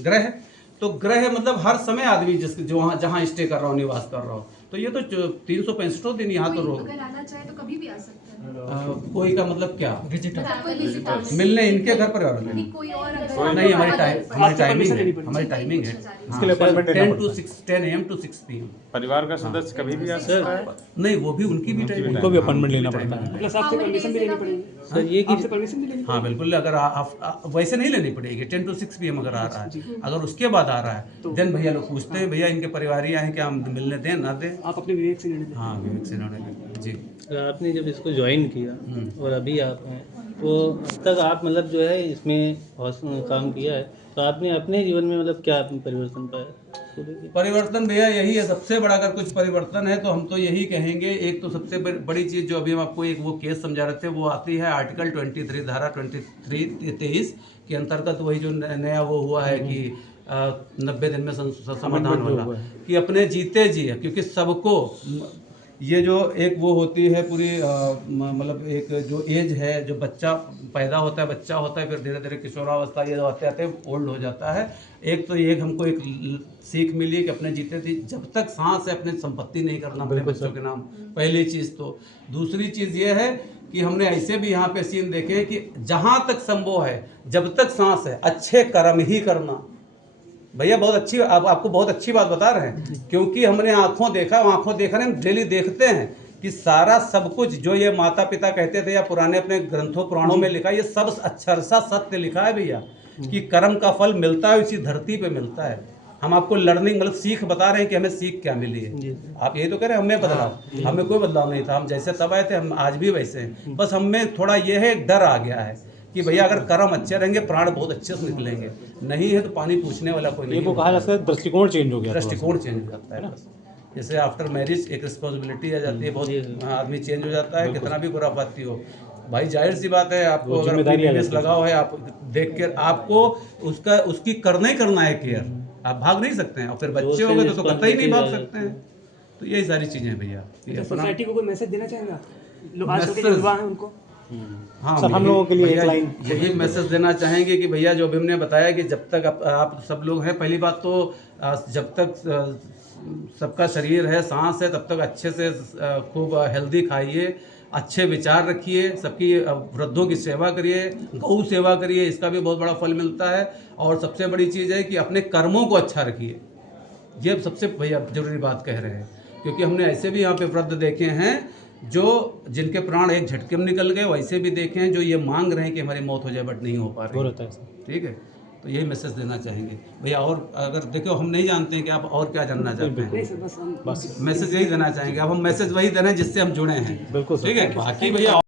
ग्रह। तो ग्रह मतलब हर समय आदमी जिस जो वहाँ जहाँ स्टे कर रहा हो, निवास कर रहा हो, तो ये तो 365 दिन यहाँ तो रोक। अगर आना चाहे तो कभी भी आ सकता है। कोई का मतलब क्या? मतलब कोई विजिटर्स मिलने इनके घर परिवार में? नहीं, कोई और नहीं, हमारी टाइमिंग है। इसके लिए अपॉइंटमेंट 10 AM to 6 PM। परिवार का सदस्य कभी भी आ सकता है। नहीं, वो भी उनकी भी टाइमिंग, उनको भी अपॉइंटमेंट लेना पड़ता है। प्लस आपसे परमिशन भी लेनी पड़ेगी सर ये कि आपसे परमिशन भी लेनी हाँ बिल्कुल। अगर आप वैसे नहीं लेनी पड़ेगी, 10 to 6 PM अगर आ रहा है, अगर उसके बाद आ रहा है देन भैया लोग पूछते हैं भैया इनके परिवार हैं क्या हम मिलने दें ना दें। आप अपने विवेक से निर्णय लें। हाँ, विवेक से निर्णय लें। जी। आपने जब इसको ज्वाइन किया और अभी आप हैं, तो अब तक आप मतलब जो है इसमें काम किया है, तो आपने अपने जीवन में मतलब क्या परिवर्तन पाया? परिवर्तन भैया यही है, सबसे बड़ा अगर कुछ परिवर्तन है तो हम तो यही कहेंगे। एक तो सबसे बड़ी चीज़ जो अभी हम आपको एक वो केस समझा रहे थे, वो आती है आर्टिकल 23 धारा 23 के अंतर्गत। वही जो नया वो हुआ है कि 90 दिन में समाधान वाला, कि अपने जीते जी है, क्योंकि सबको ये जो एक वो होती है पूरी मतलब एक जो एज है, जो बच्चा पैदा होता है, बच्चा होता है, फिर धीरे धीरे किशोरावस्था, ये आते आते ओल्ड हो जाता है। एक तो ये हमको एक सीख मिली कि अपने जीते थी जब तक सांस है अपने संपत्ति नहीं करना अपने बच्चों के नाम, पहली चीज़ तो। दूसरी चीज़ ये है कि हमने ऐसे भी यहाँ पे सीन देखे कि जहाँ तक संभव है, जब तक सांस है, अच्छे कर्म ही करना। भैया बहुत अच्छी, आपको बहुत अच्छी बात बता रहे हैं, क्योंकि हमने आंखों देखा नहीं, हम डेली देखते हैं कि सारा सब कुछ जो ये माता पिता कहते थे या पुराने अपने ग्रंथों पुराणों में लिखा है, ये सब अक्षरशः सत्य लिखा है भैया, कि कर्म का फल मिलता है इसी धरती पे मिलता है। हम आपको लर्निंग मतलब सीख बता रहे हैं कि हमें सीख क्या मिली है। आप यही तो कह रहे हैं हमें बदलाव, हमें कोई बदलाव नहीं था, हम जैसे तब आए थे हम आज भी वैसे हैं। बस हमें थोड़ा ये है, एक डर आ गया है कि भैया अगर कर्म अच्छे रहेंगे प्राण बहुत अच्छे से निकलेंगे, नहीं है तो पानी पूछने वाला कोई नहीं। ये कहा जा सकता है दृष्टिकोण चेंज हो गया, दृष्टिकोण चेंज हो जाता है ना। जैसे आफ्टर मैरिज एक रिस्पॉन्सिबिलिटी आ जाती है, बहुत आदमी चेंज हो जाता है, कितना भी खुराफाती हो। भाई जाहिर सी बात है, आपको अगर बिजनेस लगाओ है, आप देख कर आपको उसकी करना ही करना है केयर, आप भाग नहीं सकते हैं। और फिर बच्चे हो गए तो कतई नहीं भाग सकते हैं। तो यही सारी चीज़ें हैं भैया। सोसाइटी को कोई मैसेज देना चाहेंगे आप, लोग आजकल के युवा हैं उनको? हाँ, सब हम लोगों के लिए एक लाइन यही मैसेज देना चाहेंगे कि भैया जो अभी हमने बताया कि जब तक आप सब लोग हैं, पहली बात तो जब तक सबका शरीर है, सांस है, तब तक अच्छे से खूब हेल्दी खाइए, अच्छे विचार रखिए, सबकी वृद्धों की सेवा करिए, गौ सेवा करिए, इसका भी बहुत बड़ा फल मिलता है। और सबसे बड़ी चीज़ है कि अपने कर्मों को अच्छा रखिए, ये सबसे भैया जरूरी बात कह रहे हैं। क्योंकि हमने ऐसे भी यहाँ पे वृद्ध देखे हैं जो जिनके प्राण एक झटके में निकल गए, वैसे भी देखे हैं जो ये मांग रहे हैं कि हमारी मौत हो जाए बट नहीं हो पा रही। ठीक है, तो यही मैसेज देना चाहेंगे भैया। और अगर देखो हम नहीं जानते हैं कि आप और क्या जानना चाहते हैं, बस मैसेज यही देना चाहेंगे। अब हम मैसेज वही दे रहे हैं जिससे हम जुड़े हैं। बिल्कुल ठीक है, बाकी भैया